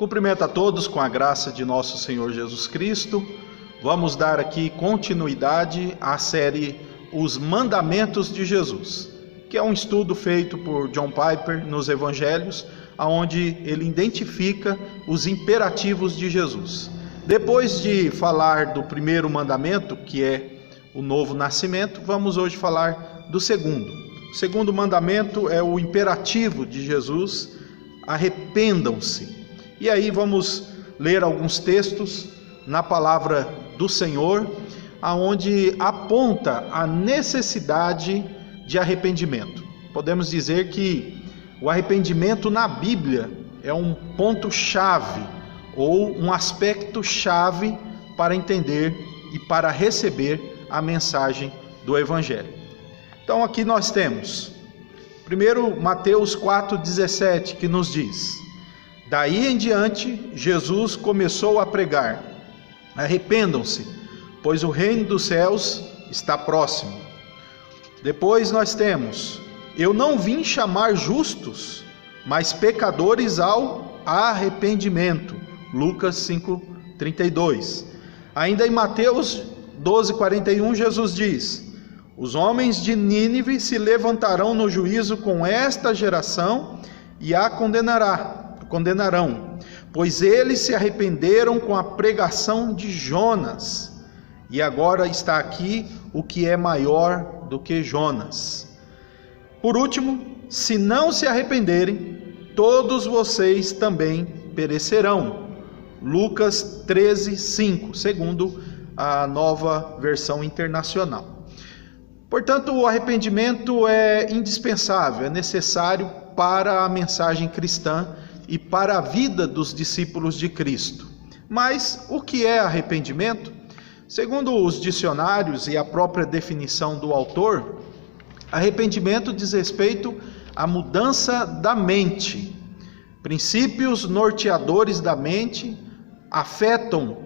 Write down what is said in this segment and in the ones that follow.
Cumprimento a todos com a graça de nosso Senhor Jesus Cristo. Vamos dar aqui continuidade à série Os Mandamentos de Jesus, que é um estudo feito por John Piper nos Evangelhos, onde ele identifica os imperativos de Jesus. Depois de falar do primeiro mandamento, que é o novo nascimento, vamos hoje falar do segundo. O segundo mandamento é o imperativo de Jesus: arrependam-se. E aí vamos ler alguns textos na palavra do Senhor, aonde aponta a necessidade de arrependimento. Podemos dizer que o arrependimento na Bíblia é um ponto-chave ou um aspecto-chave para entender e para receber a mensagem do Evangelho. Então aqui nós temos, primeiro, Mateus 4,17, que nos diz: daí em diante, Jesus começou a pregar: arrependam-se, pois o reino dos céus está próximo. Depois nós temos: eu não vim chamar justos, mas pecadores ao arrependimento. Lucas 5,32. Ainda em Mateus 12,41, Jesus diz: os homens de Nínive se levantarão no juízo com esta geração e a condenarão, pois eles se arrependeram com a pregação de Jonas, e agora está aqui o que é maior do que Jonas. Por último, se não se arrependerem, todos vocês também perecerão. Lucas 13:5, segundo a Nova Versão Internacional. Portanto, o arrependimento é indispensável, é necessário para a mensagem cristã e para a vida dos discípulos de Cristo. Mas o que é arrependimento? Segundo os dicionários e a própria definição do autor, arrependimento diz respeito à mudança da mente. Princípios norteadores da mente afetam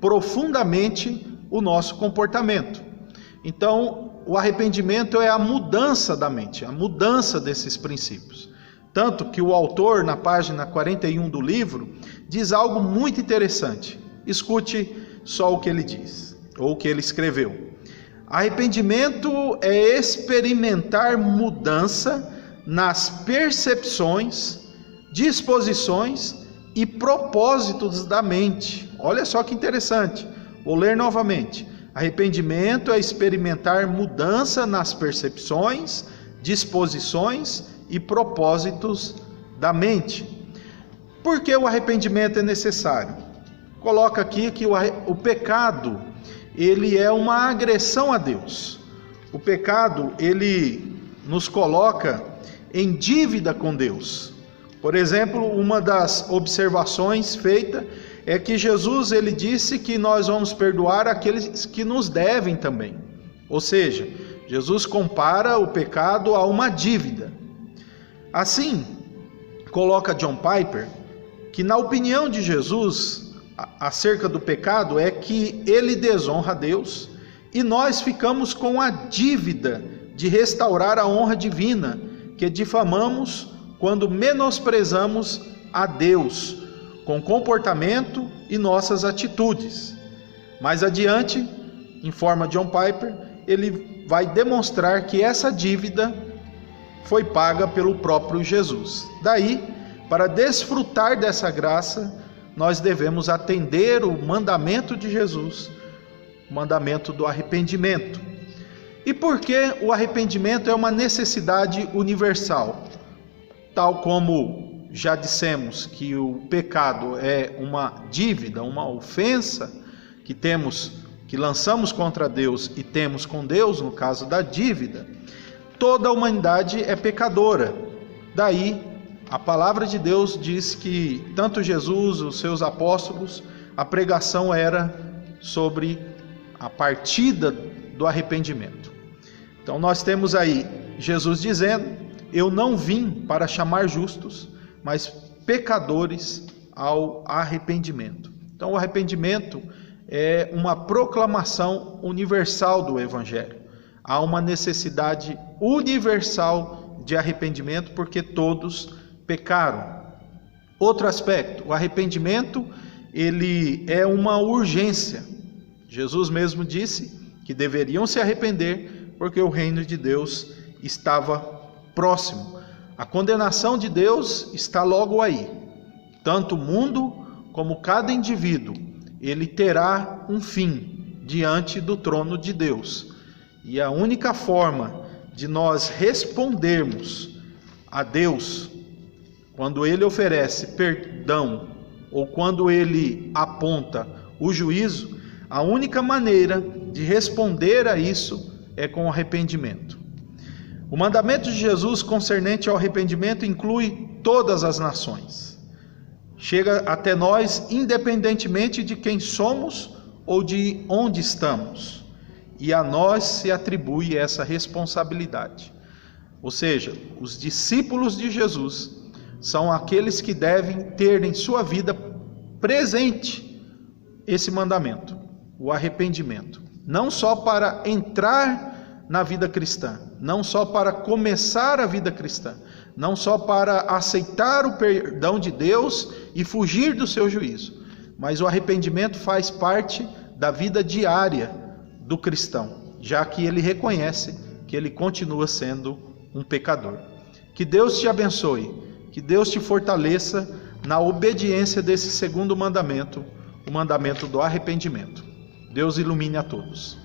profundamente o nosso comportamento. Então, o arrependimento é a mudança da mente, a mudança desses princípios. Tanto que o autor, na página 41 do livro, diz algo muito interessante. Escute só o que ele diz, ou o que ele escreveu. Arrependimento é experimentar mudança nas percepções, disposições e propósitos da mente. Olha só que interessante. Vou ler novamente. Arrependimento é experimentar mudança nas percepções, disposições e propósitos da mente. Por que o arrependimento é necessário? Coloca aqui que o pecado, ele é uma agressão a Deus. O pecado, ele nos coloca em dívida com Deus. Por exemplo, uma das observações feita é que Jesus, ele disse que nós vamos perdoar aqueles que nos devem também. Ou seja, Jesus compara o pecado a uma dívida. Assim, coloca John Piper que, na opinião de Jesus acerca do pecado, é que ele desonra a Deus e nós ficamos com a dívida de restaurar a honra divina que difamamos quando menosprezamos a Deus com comportamento e nossas atitudes. Mais adiante, informa John Piper, ele vai demonstrar que essa dívida foi paga pelo próprio Jesus. Daí, para desfrutar dessa graça, nós devemos atender o mandamento de Jesus, o mandamento do arrependimento. E por que o arrependimento é uma necessidade universal? Tal como já dissemos que o pecado é uma dívida, uma ofensa que lançamos contra Deus e temos com Deus, no caso da dívida, toda a humanidade é pecadora. Daí, a palavra de Deus diz que tanto Jesus, os seus apóstolos, a pregação era sobre a partida do arrependimento. Então nós temos aí Jesus dizendo: eu não vim para chamar justos, mas pecadores ao arrependimento. Então o arrependimento é uma proclamação universal do Evangelho. Há uma necessidade universal de arrependimento porque todos pecaram. Outro aspecto, o arrependimento, ele é uma urgência. Jesus mesmo disse que deveriam se arrepender porque o reino de Deus estava próximo. A condenação de Deus está logo aí. Tanto o mundo como cada indivíduo, ele terá um fim diante do trono de Deus. E a única forma de nós respondermos a Deus, quando Ele oferece perdão ou quando Ele aponta o juízo, a única maneira de responder a isso é com arrependimento. O mandamento de Jesus concernente ao arrependimento inclui todas as nações. Chega até nós independentemente de quem somos ou de onde estamos. E a nós se atribui essa responsabilidade. Ou seja, os discípulos de Jesus são aqueles que devem ter em sua vida presente esse mandamento, o arrependimento. Não só para entrar na vida cristã, não só para começar a vida cristã, não só para aceitar o perdão de Deus e fugir do seu juízo, mas o arrependimento faz parte da vida diária do cristão, já que ele reconhece que ele continua sendo um pecador. Que Deus te abençoe, que Deus te fortaleça na obediência desse segundo mandamento, o mandamento do arrependimento. Deus ilumine a todos.